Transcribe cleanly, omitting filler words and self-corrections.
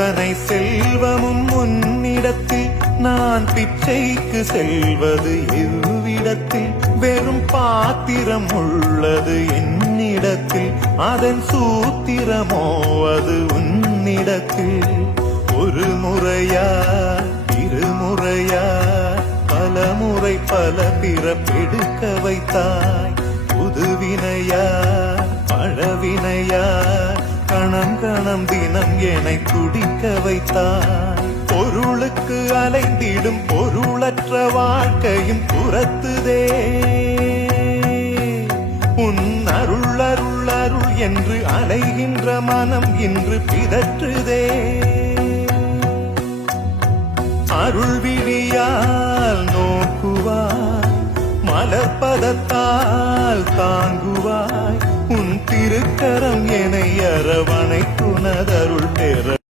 அத்தனை செல்வமும் உன்னிடத்தில் நான் பிச்சைக்கு செல்வது எவ்விடத்தில் வெறும் பாத்திரம் உள்ளது என்னிடத்தில் அதன் சூத்திரமோ அது உன்னிடத்தில் ஒரு முறையா இருமுறையா பல முறை பல பிறப்பெடுக்க வைத்தாய் புதுவினையா பழவினையா கணம் கணம் தினம் என்னை துடிக்க வைத்தாய் பொருளுக்கு அலைந்திடும் பொருளற்ற வாழ்க்கையும் துரத்துதே உன் அருள் அருள் அருள் என்று அலைகின்ற மனம் இன்று பிதற்றுதே அருள் விழியால் நோக்குவாய் மலர்பதத்தால் தாங்குவாய் உன் திருக்கரம் என்னை அரவணைக்குனதருள் பெற